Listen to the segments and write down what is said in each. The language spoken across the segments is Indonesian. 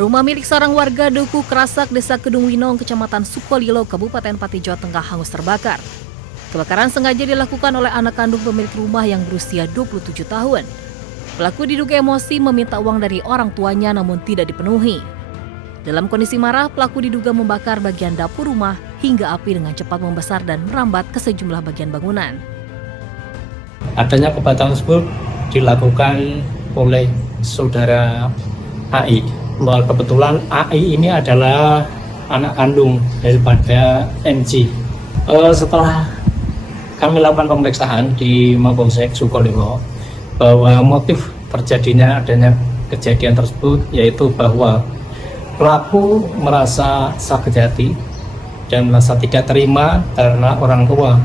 Rumah milik seorang warga Duku Kerasak, Desa Kedung Winong, Kecamatan Sukolilo, Kabupaten Pati, Jawa Tengah hangus terbakar. Kebakaran sengaja dilakukan oleh anak kandung pemilik rumah yang berusia 27 tahun. Pelaku diduga emosi meminta uang dari orang tuanya namun tidak dipenuhi. Dalam kondisi marah, pelaku diduga membakar bagian dapur rumah hingga api dengan cepat membesar dan merambat ke sejumlah bagian bangunan. Adanya kebakaran tersebut dilakukan oleh saudara AI. Kebetulan AI ini adalah anak kandung daripada NC. Setelah kami lakukan pemeriksaan di Mapolsek Sukolilo bahwa motif terjadinya adanya kejadian tersebut yaitu bahwa pelaku merasa sakit hati dan merasa tidak terima karena orang tua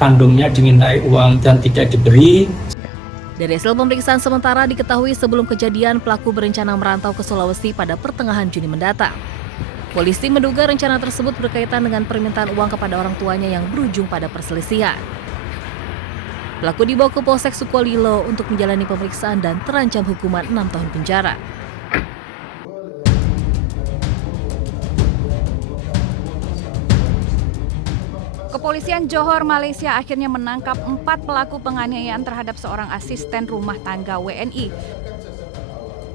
kandungnya dimintai uang dan tidak diberi. Dari hasil pemeriksaan sementara diketahui sebelum kejadian pelaku berencana merantau ke Sulawesi pada pertengahan Juni mendatang. Polisi menduga rencana tersebut berkaitan dengan permintaan uang kepada orang tuanya yang berujung pada perselisihan. Pelaku dibawa ke Polsek Sukolilo untuk menjalani pemeriksaan dan terancam hukuman 6 tahun penjara. Kepolisian Johor, Malaysia akhirnya menangkap 4 pelaku penganiayaan terhadap seorang asisten rumah tangga WNI.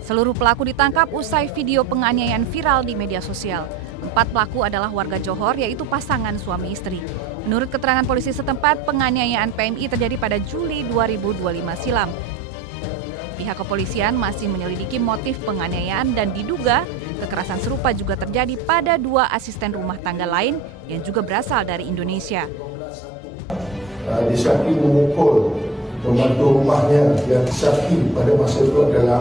Seluruh pelaku ditangkap usai video penganiayaan viral di media sosial. 4 pelaku adalah warga Johor, yaitu pasangan suami istri. Menurut keterangan polisi setempat, penganiayaan PMI terjadi pada Juli 2025 silam. Pihak kepolisian masih menyelidiki motif penganiayaan dan diduga kekerasan serupa juga terjadi pada 2 asisten rumah tangga lain yang juga berasal dari Indonesia. Syaki memukul pembantu rumahnya yang Syaki pada masa itu adalah.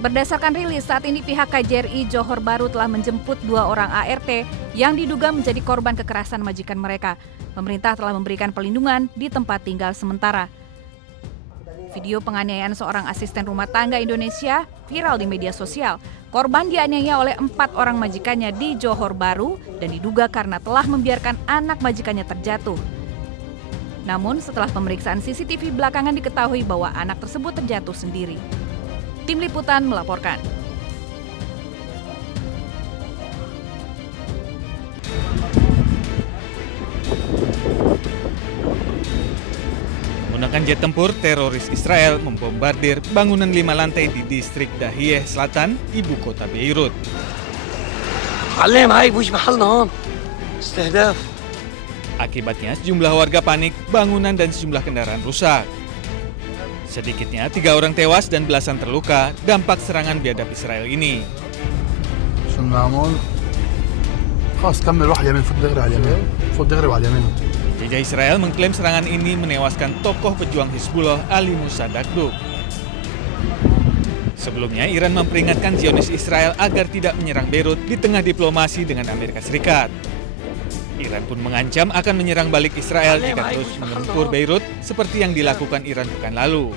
Berdasarkan rilis, saat ini pihak KJRI Johor Bahru telah menjemput 2 orang ART yang diduga menjadi korban kekerasan majikan mereka. Pemerintah telah memberikan perlindungan di tempat tinggal sementara. Video penganiayaan seorang asisten rumah tangga Indonesia viral di media sosial. Korban dianiaya oleh 4 orang majikannya di Johor Bahru dan diduga karena telah membiarkan anak majikannya terjatuh. Namun setelah pemeriksaan CCTV belakangan diketahui bahwa anak tersebut terjatuh sendiri. Tim Liputan melaporkan. Menggunakan jet tempur, teroris Israel membombardir bangunan 5 lantai di distrik Dahiyeh Selatan, ibu kota Beirut. Akibatnya sejumlah warga panik, bangunan dan sejumlah kendaraan rusak. Sedikitnya 3 orang tewas dan belasan terluka dampak serangan biadab Israel ini. Jejak Israel mengklaim serangan ini menewaskan tokoh pejuang Hizbullah Ali Musa Dakduk. Sebelumnya, Iran memperingatkan Zionis Israel agar tidak menyerang Beirut di tengah diplomasi dengan Amerika Serikat. Iran pun mengancam akan menyerang balik Israel jika terus menggempur Beirut seperti yang dilakukan Iran pekan lalu.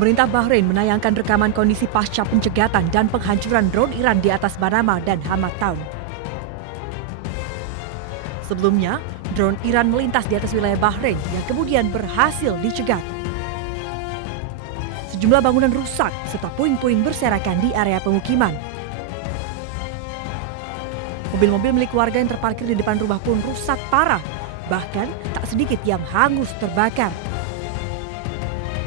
Pemerintah Bahrain menayangkan rekaman kondisi pasca pencegatan dan penghancuran drone Iran di atas Manama dan Hamad Town. Sebelumnya, drone Iran melintas di atas wilayah Bahrain yang kemudian berhasil dicegat. Sejumlah bangunan rusak serta puing-puing berserakan di area pemukiman. Mobil-mobil milik warga yang terparkir di depan rumah pun rusak parah, bahkan tak sedikit yang hangus terbakar.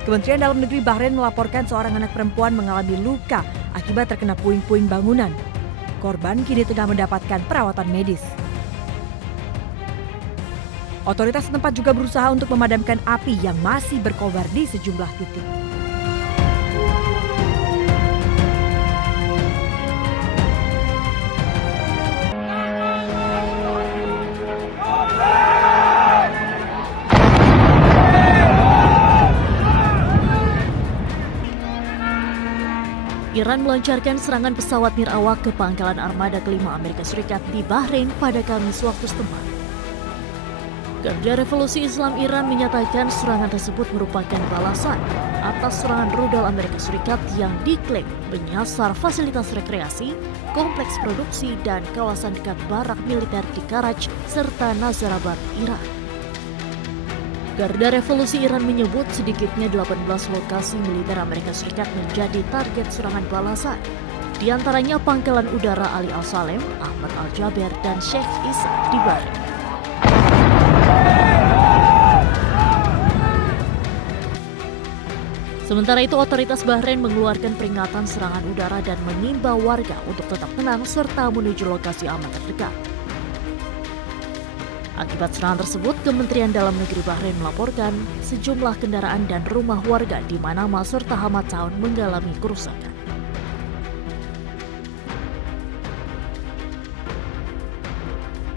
Kementerian Dalam Negeri Bahrain melaporkan seorang anak perempuan mengalami luka akibat terkena puing-puing bangunan. Korban kini tengah mendapatkan perawatan medis. Otoritas setempat juga berusaha untuk memadamkan api yang masih berkobar di sejumlah titik. Iran melancarkan serangan pesawat nirawak ke pangkalan armada kelima Amerika Serikat di Bahrain pada Kamis waktu setempat. Garda Revolusi Islam Iran menyatakan serangan tersebut merupakan balasan atas serangan rudal Amerika Serikat yang diklaim menyasar fasilitas rekreasi, kompleks produksi, dan kawasan dekat barak militer di Karaj serta Nazarabad, Iran. Garda Revolusi Iran menyebut sedikitnya 18 lokasi militer Amerika Serikat menjadi target serangan balasan. Di antaranya Pangkalan Udara Ali Al-Salem, Ahmad Al-Jaber, dan Sheikh Isa di Bahrain. Sementara itu, otoritas Bahrain mengeluarkan peringatan serangan udara dan mengimbau warga untuk tetap tenang serta menuju lokasi aman terdekat. Akibat serangan tersebut, Kementerian Dalam Negeri Bahrain melaporkan sejumlah kendaraan dan rumah warga di Manama serta Hamad Town mengalami kerusakan.